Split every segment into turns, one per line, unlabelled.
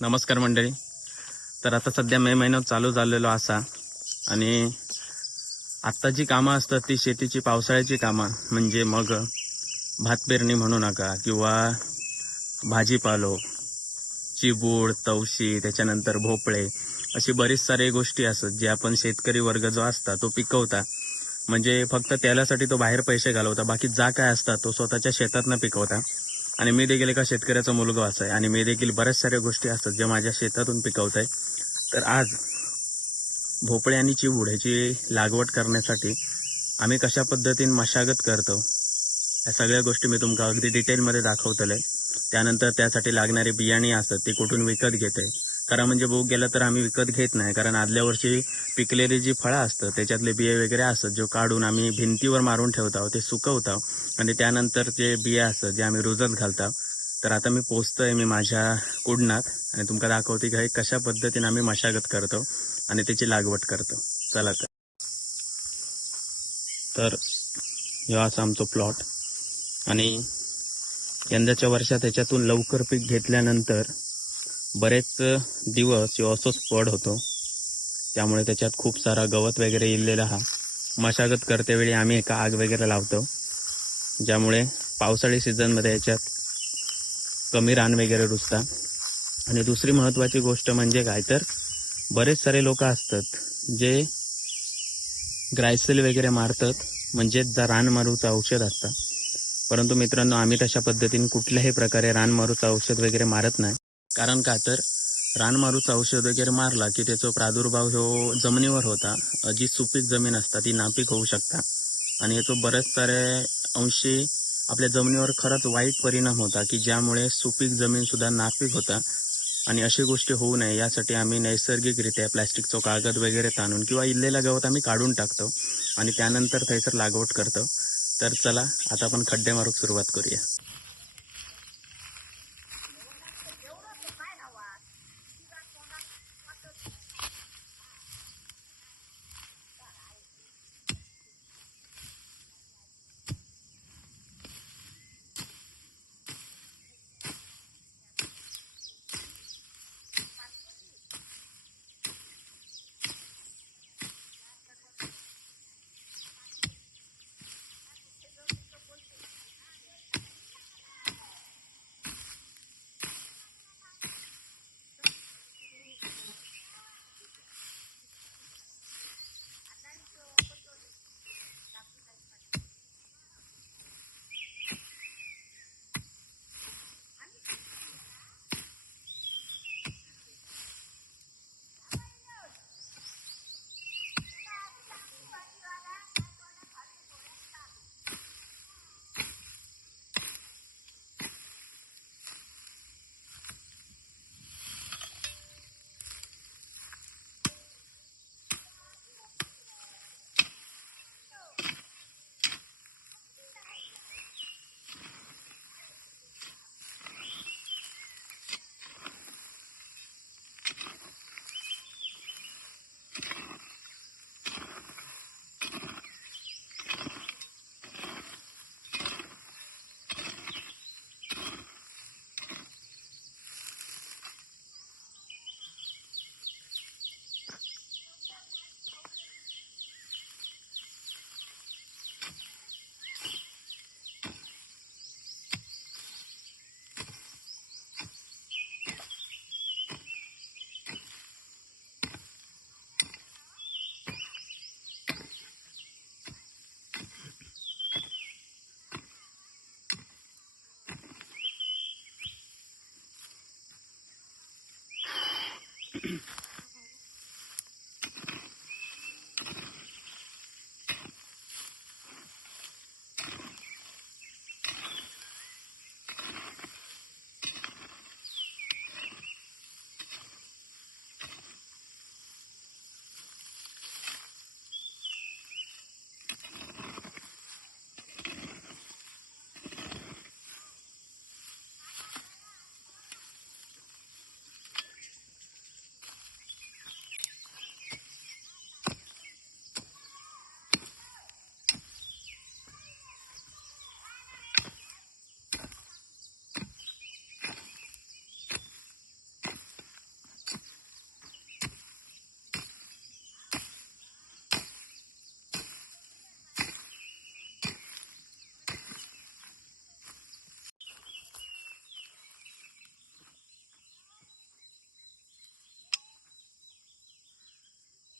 नमस्कार मंडळी. तर आता सध्या मे महिन्यात चालू झालेलो असा आणि आत्ता जी कामं असतात ती शेतीची पावसाळ्याची कामं म्हणजे मग भात पेरणी म्हणू नका किंवा भाजीपालो चिबूड तवशी त्याच्यानंतर भोपळे अशी बरीच सारे गोष्टी असतात जे आपण शेतकरी वर्ग जो असता तो पिकवता. म्हणजे फक्त त्यालासाठी तो बाहेर पैसे घालवता बाकी जा काय असतात तो स्वतःच्या शेतातनं पिकवता. आणि मी देखील एका शेतकऱ्याचा मुलगा असा आहे. आणि मी देखील बऱ्याच साऱ्या गोष्टी असतात ज्या माझ्या शेतातून पिकवत आहे. तर आज भोपळे आणि चिवूड ह्याची लागवड करण्यासाठी आम्ही कशा पद्धतीने मशागत करतो या सगळ्या गोष्टी मी तुमका अगदी डिटेलमध्ये दाखवतले त्यानंतर त्यासाठी लागणारे बियाणे असतात ते कुठून विकत घेते कारण म्हणजे बघू गेलं तर आम्ही विकत घेत नाही कारण आदल्या वर्षी पिकलेली जी फळं असतात त्याच्यातले बिये वगैरे असतात जो काढून आम्ही भिंतीवर मारून ठेवतो ते सुकवतो आणि त्यानंतर जे बिया असतात जे आम्ही रुजत घालतो तर आता मी पोचतोय मी माझ्या कुडणात आणि तुमका दाखवते की कशा पद्धतीने आम्ही मशागत करतो आणि त्याची लागवड करतो. चला तर. तर ह्यो असा आमचो प्लॉट. आणि यंदाच्या वर्षात त्याच्यातून लवकर पीक घेतल्यानंतर बरेच दिवस ह्यो असोच पड होतो. त्यामुळे त्याच्यात खूप सारा गवत वगैरे येलेला हा. मशागत करतेवेळी आम्ही एका आग वगैरे लावतो. ज्यामुळे पावसाळी सीझनमध्ये याच्यात कमी रान वगैरे रुजतात. आणि दुसरी महत्त्वाची गोष्ट म्हणजे काय तर बरेच सारे लोक असतात जे ग्रायसेल वगैरे मारतात म्हणजे जा रान मारूचं औषध असतं. परंतु मित्रांनो आम्ही तशा पद्धतीने कुठल्याही प्रकारे रान मारूचं औषध वगैरे मारत नाही. कारण का तर? रानमारूचं औषध वगैरे मारला की त्याचा प्रादुर्भाव हो जमिनीवर होता. जी सुपीक जमीन असता ती नापीक होऊ शकता. आणि याचा बरेच सारे अंशी आपल्या जमिनीवर खरंच वाईट परिणाम होता की ज्यामुळे सुपीक जमीन सुद्धा नापीक होता. आणि अशी गोष्टी होऊ नये यासाठी आम्ही नैसर्गिकरित्या प्लॅस्टिकचं कागद वगैरे ताणून किंवा इल्लेला गवत आम्ही काढून टाकतो आणि त्यानंतर थैसर लागवड करतो. तर चला आता आपण खड्डे मारूक सुरुवात करूया.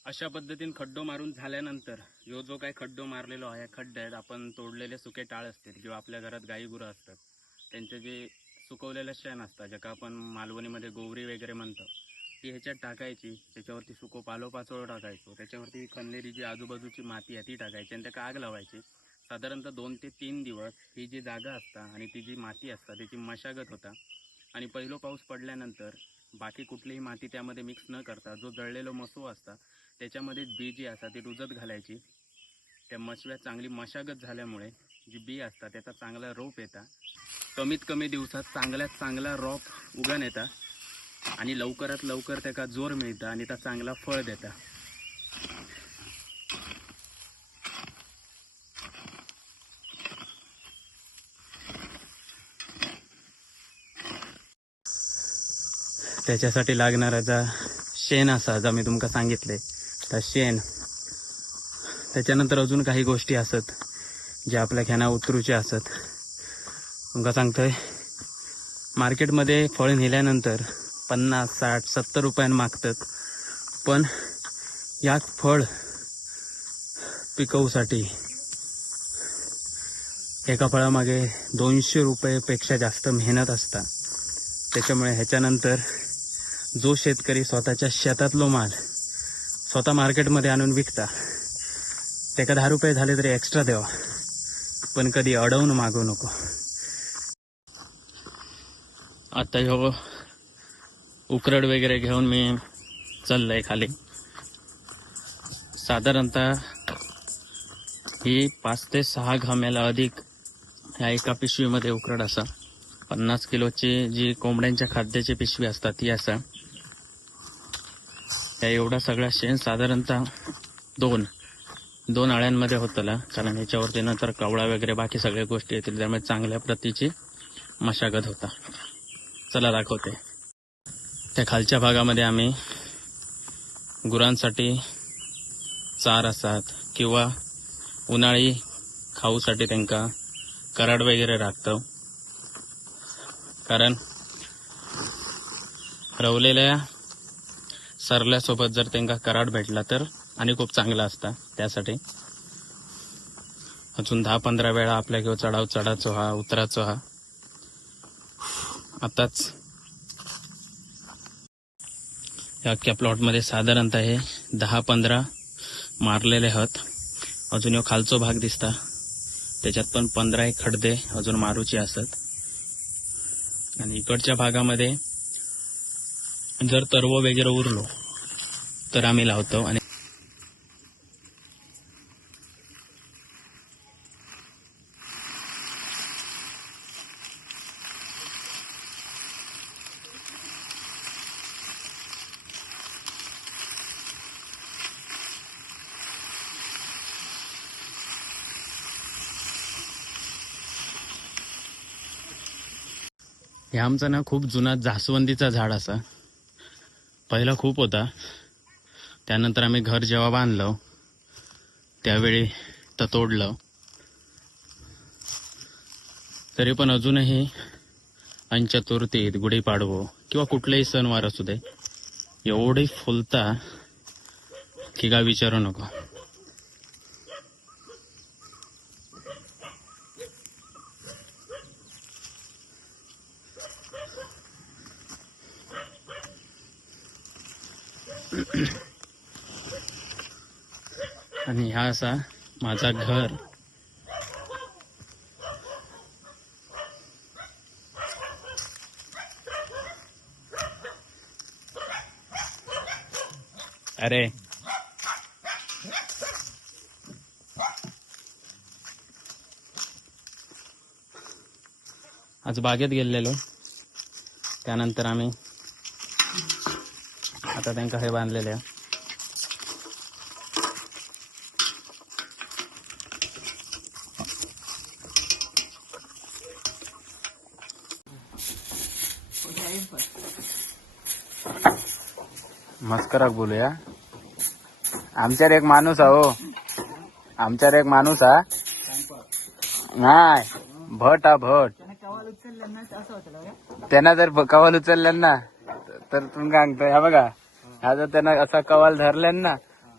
अशा पद्धतीने खड्डो मारून झाल्यानंतर यो जो काही खड्डो मारलेलो आहे खड्ड्यात आपण तोडलेले सुके टाळ असतील किंवा आपल्या घरात गाई गुरं असतात त्यांचे जे सुकवलेलं शेण असतं ज्याका आपण मालवणीमध्ये गोवरी वगैरे म्हणतो ती ह्याच्यात टाकायची त्याच्यावरती सुको पालोपाचोळ टाकायचो त्याच्यावरती खणलेली जी आजूबाजूची माती आहे ती टाकायची आणि त्याका आग लावायची. साधारणतः दोन ते तीन दिवस ही जी जागा असता आणि ती जी माती असता त्याची मशागत होता. आणि पहिलो पाऊस पडल्यानंतर बाकी कुठलीही माती त्यामध्ये मिक्स न करता जो जळलेलो मसू असता त्याच्यामध्ये बी जी असतात ती रुजत घालायची. त्या मशव्यात चांगली मशागत झाल्यामुळे जी बी असतात त्याचा चांगला रोप येता. कमीत कमी दिवसात चांगल्यात चांगला रोप उगण येता आणि लवकरात लवकर त्याका जोर मिळता आणि त्या चांगला फळ देता. त्याच्यासाठी लागणारा जा शेण असा जा मी तुमका सांगितले. तर शेण त्याच्यानंतर अजून काही गोष्टी असत ज्या आपल्या ख्याना उतरूचे असत. तुमका सांगतोय मार्केटमध्ये फळ नेल्यानंतर पन्नास साठ सत्तर रुपयान मागतात. पण या फळ पिकवूसाठी एका फळामागे दोनशे रुपयेपेक्षा जास्त मेहनत असता. त्याच्यामुळे ह्याच्यानंतर जो शेतकरी स्वतःच्या शेतातलो माल स्वतः मार्केटमध्ये आणून विकता. त्याका दहा रुपये झाले तरी एक्स्ट्रा द्यावा पण कधी अडवून मागू नको. आता ह्यो उकरड वगैरे घेऊन मी चाललंय खाली. साधारणतः ही पाच ते सहा घाम्याला अधिक ह्या एका पिशवीमध्ये उकरड असा. पन्नास किलोची जी कोंबड्यांच्या खाद्याची पिशवी असतात ती असा. त्या एवढा सगळा शेण साधारणतः दोन दोन आळ्यांमध्ये होतला. कारण ह्याच्यावरती नंतर कवळा वगैरे बाकी सगळ्या गोष्टी येतील. त्यामुळे चांगल्या प्रतीची मशागत होता. चला दाखवते. त्या खालच्या भागामध्ये आम्ही गुरांसाठी चार असतात किंवा उन्हाळी खाऊसाठी त्यांका कराड वगैरे राखतो. कारण रवलेल्या सरल्यासोबत जर त्यांना कराड भेटला तर आणि खूप चांगला असता त्यासाठी. अजून दहा पंधरा वेळा आपल्या घेऊ चढाव चढाचो हा उतराचो हा. आताच. या अख्ख्या प्लॉटमध्ये साधारणतः हे दहा पंधरा मारलेले हत. अजून ह्यो खालचो भाग दिसता. त्याच्यात पण पंधरा एक खडदे अजून मारूचे असत. आणि इकडच्या भागामध्ये जर तरव वगैरे उरलो तर आम्ही लावतो आणि हे आमचा ना खूप जुना जास्वंदीचा झाड असा. पहिला खूप होता. त्यानंतर आम्ही घर जेव्हा बांधलं त्यावेळी तर तोडलं. तरी पण अजूनही अंचतुर्थीत गुढीपाडवो किंवा कुठलेही सणवार असू दे एवढी फुलता की का विचारू नको. आणि हा असा माझा घर. अरे. आज बागेत गेलेलो. त्यानंतर आम्ही आता त्यांका हे बांधलेले आहे. मस्कराक बोलूया. आमच्यावर एक माणूस हा. हो एक माणूस हा नाही भट हा भट. त्यांना जर कवाल उचलल्या ना तर तुम्ही सांगतो ह्या बघा हा जर त्यांना असा कवाल धरल्या ना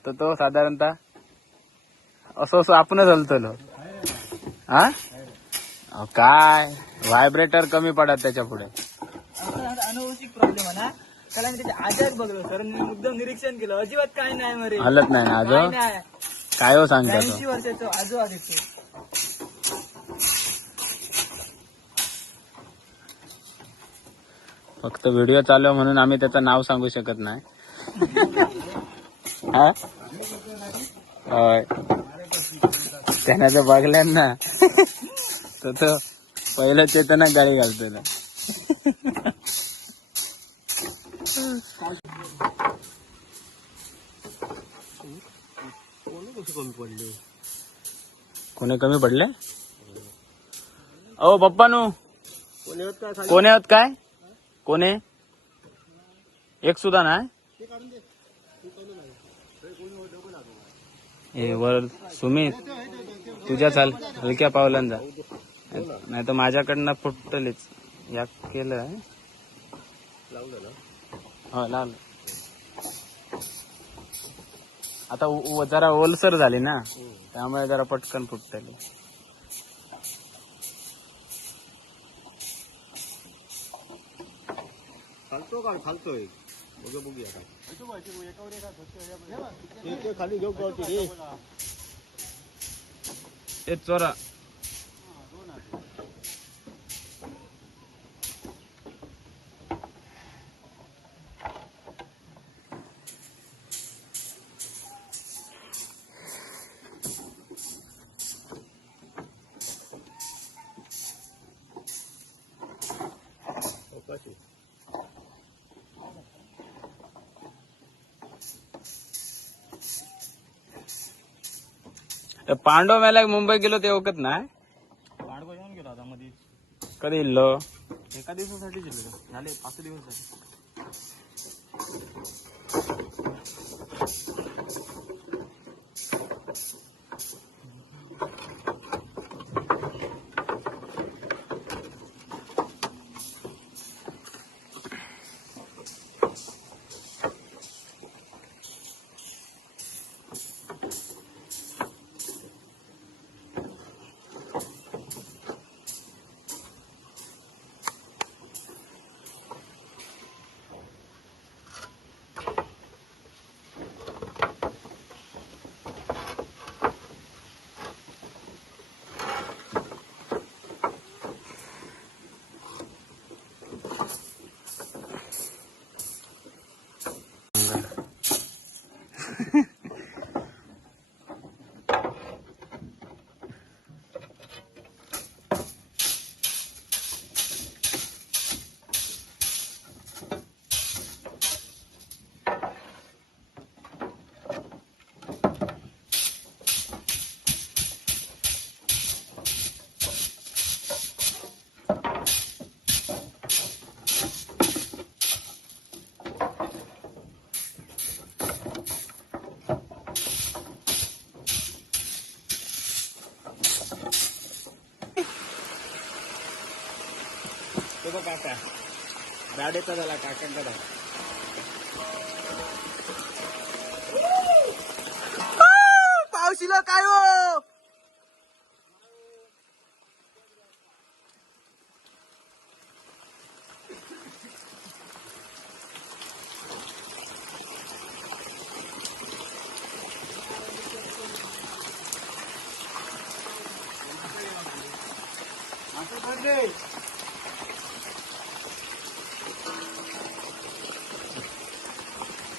तर
तो साधारणतः असं असं आपणच हलतलो. हा? काय? व्हायब्रेटर कमी पडत त्याच्या पुढे.
प्रॉब्लेम आहे ना. त्याला मी त्याचे आजार बघलो. सर मी मुद्दाम निरीक्षण केलं. अजिबात काय नाही मरे
हलत नाही ना
काय
आजो
नाही.
काय हो सांगता
ऐंशी
तो
वर्षाचं आजो आहे तो.
फक्त व्हिडिओ चालू आहे म्हणून आम्ही त्याचं नाव सांगू शकत नाही. हा? होय. त्यानं तर बघल्यान ना. तर तो पहिलं चेतना गाडी घालतो ना कोणी कमी पडले? अहो पप्पानू. कोणी आहोत काय? कोणी? एक सुद्धा ना हे वर सुमित तुझ्या चाल हलक्या पावलांचा नाही तर माझ्याकडनं फुटतलीच या केलं हो? लावलं. आता जरा ओलसर झाली ना. त्यामुळे जरा पटकन फुटतली
खालतो काढ खालतोय बघ बघूया काय खाली घेऊ
चोरा. ए, पांडव मेला मुंबई गेलो ते ओकत नाही?
पाडवा येऊन गेलो आता मध्ये
कधी इल्लो?
एका दिवसासाठी गेलो. झाले पाच दिवस झाले
बघ काका. दाढेचा झाला काकांचा झाला.
पावशीला काय हो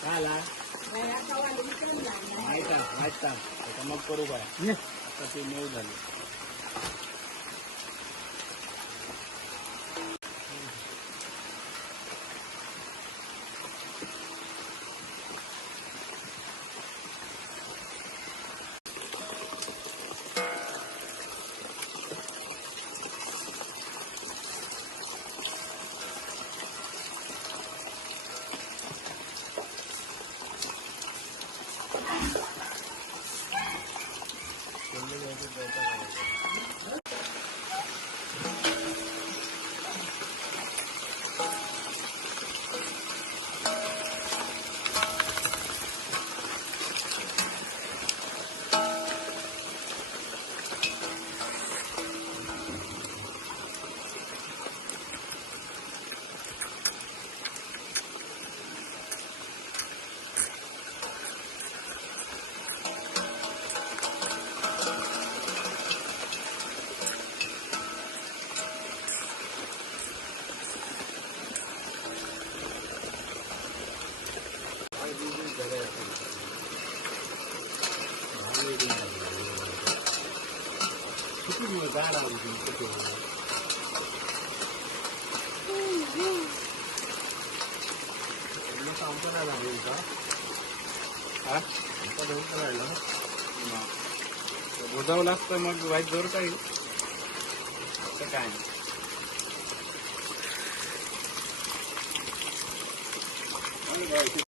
झाला माहिता माहिता मग करू काय आता ते नऊ झाले
Excuse me that I was in आमचं नाही का
हा आमचा तर
असतं मग वाईट जोर काही असं काय नाही